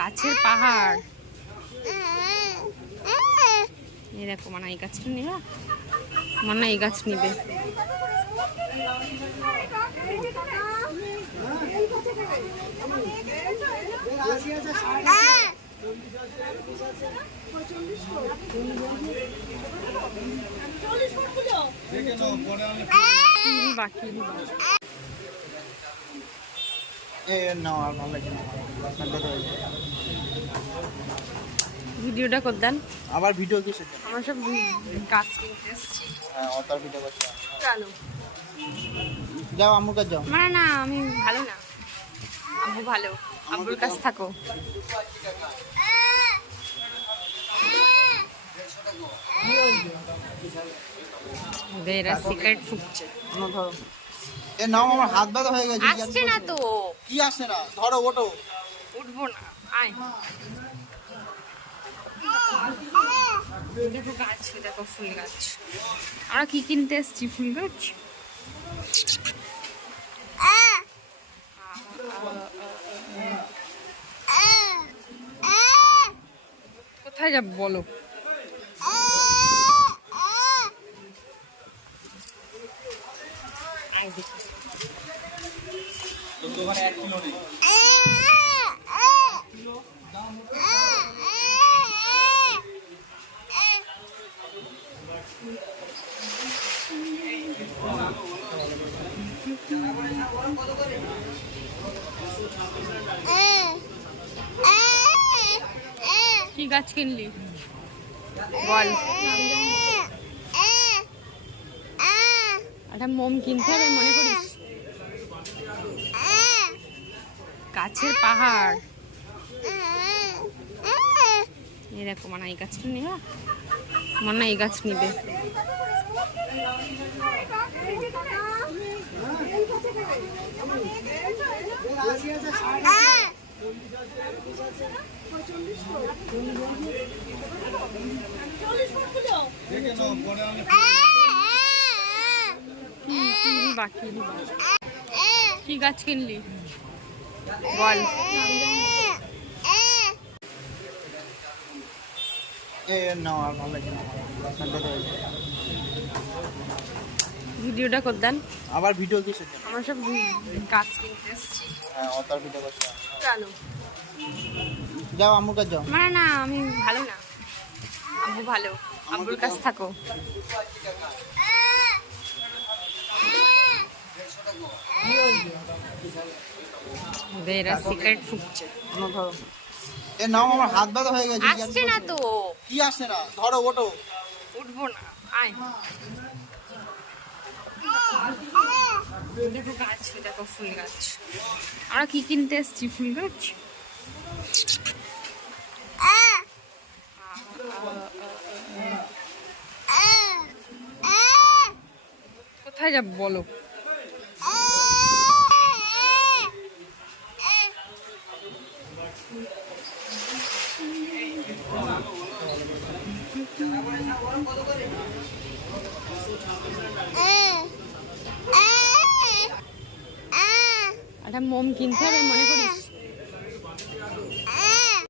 গাছের পাহাড়। এই দেখো মানা এই গাছটা নিবা, মানা এই গাছ নিবে। ভিডিওটা কর দেন আবার ভিডিও কিসের? আমরা সব গাছ কিনতে এসেছি। হ্যাঁ অতার ভিডিও করছি। চলো যাও আম্মুর কাছে যাও। না না আমি ভালো না, আব্বু ভালো, আব্বুর কাছে থাকো। এরা সিগারেট ফুঁকছে। ধরো এ নাও, আমার হাত ব্যথা হয়ে গেছে। আসছে না তো। কি আসছে না? ধরো ওঠো। উঠবো না, আয়। দেখো গাছ, দেখো ফুল গাছ। আমরা কি কিনতে এসেছি? ফুল গাছ। কোথায় যাব বলো? দোকানে 1 কিলো নেই। কি গাছ কিনলি বল? একটা মোম কিনতে হবে মনে করিস? গাছের পাহাড়। এই দেখো মানা এই গাছটা নিবা, মানা এই গাছ নিবে। কি গাছ কিনলি বল? ভিডিওটা কর দেন আবার ভিডিও কিসের? আমরা সব গাছ কিনতে এসেছি। হ্যাঁ অতার ভিডিও করছি। চলো যাও আম্মুর কাছে যাও। না না আমি ভালো না, আব্বু ভালো, আব্বুর কাছে থাকো। এরা সিগারেট ফুঁকছে। ধরো এ নাও, আমার হাত ব্যথা হয়ে গেছে। আসছে না তো। কি আসছে না? ধরো ওঠো। উঠবো না, আয়। দেখো গাছ, দেখো ফুল গাছ। আমরা কি কিনতে এসেছি? ফুল গাছ। কোথায় যাব বলো? একটা মোম কিনতে হবে মনে করিস?